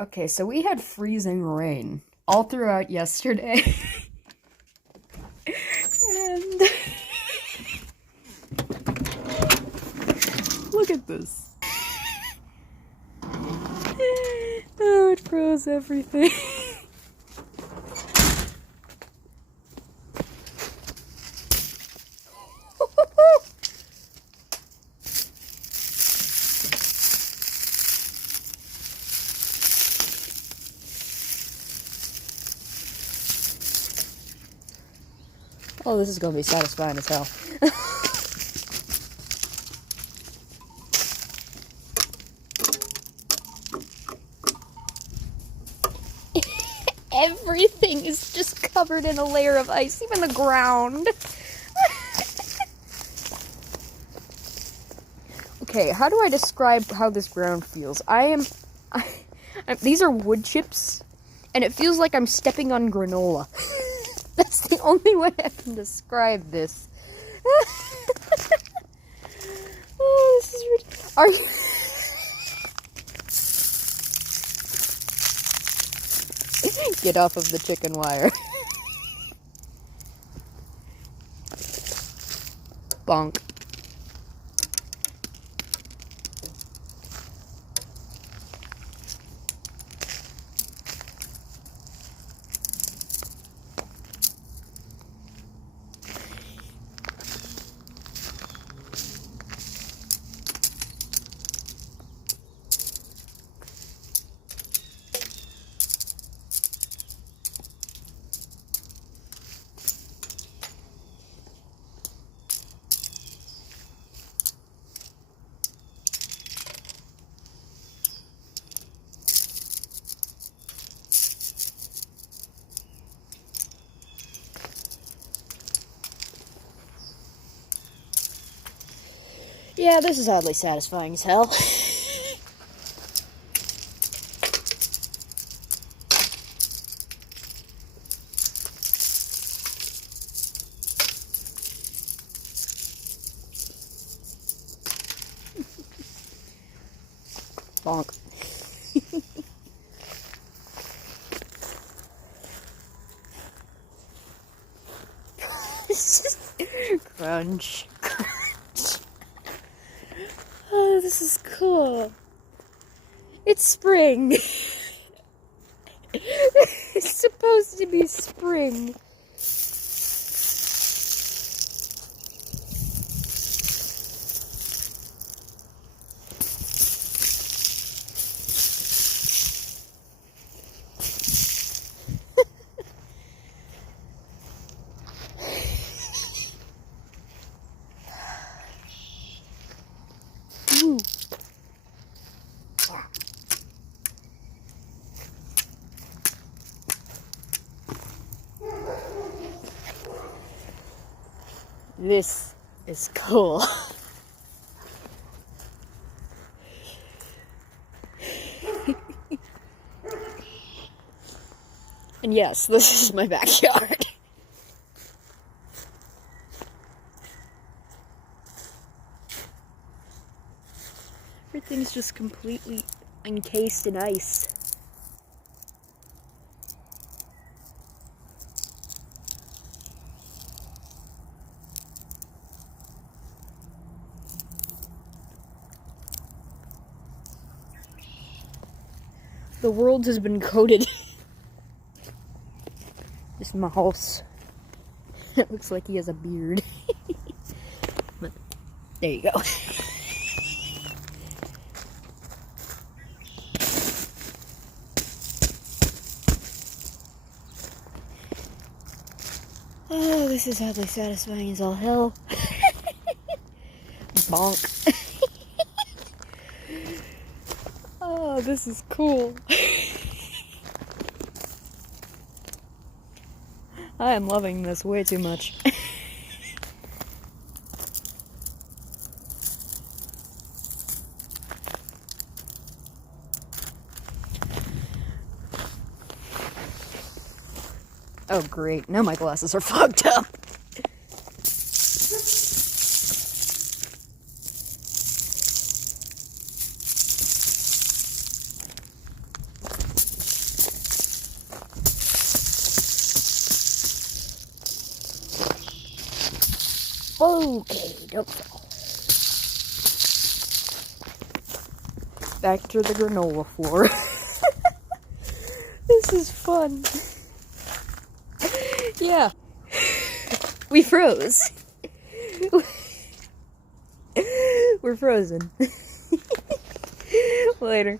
Okay, so we had freezing rain all throughout yesterday. And look at this. Oh, it froze everything. Oh, this is gonna be satisfying as hell. Everything is just covered in a layer of ice, even the ground. Okay, how do I describe how this ground feels? These are wood chips, and it feels like I'm stepping on granola. That's the only way I can describe this. Oh, this is ridiculous. Are you... Get off of the chicken wire. Bonk. Yeah, this is oddly satisfying as hell. Bonk. It's just crunch. Oh, this is cool. It's spring. It's supposed to be spring. Ooh. This is cool. And yes, this is my backyard. Everything's just completely encased in ice. The world has been coated. This is my house. It looks like he has a beard. But there you go. Oh, this is oddly satisfying as all hell. Bonk. Oh, this is cool. I am loving this way too much. Oh great, now my glasses are fogged up. Okay, don't fall. Back to the granola floor. This is fun. Yeah. We froze. We're frozen. Later.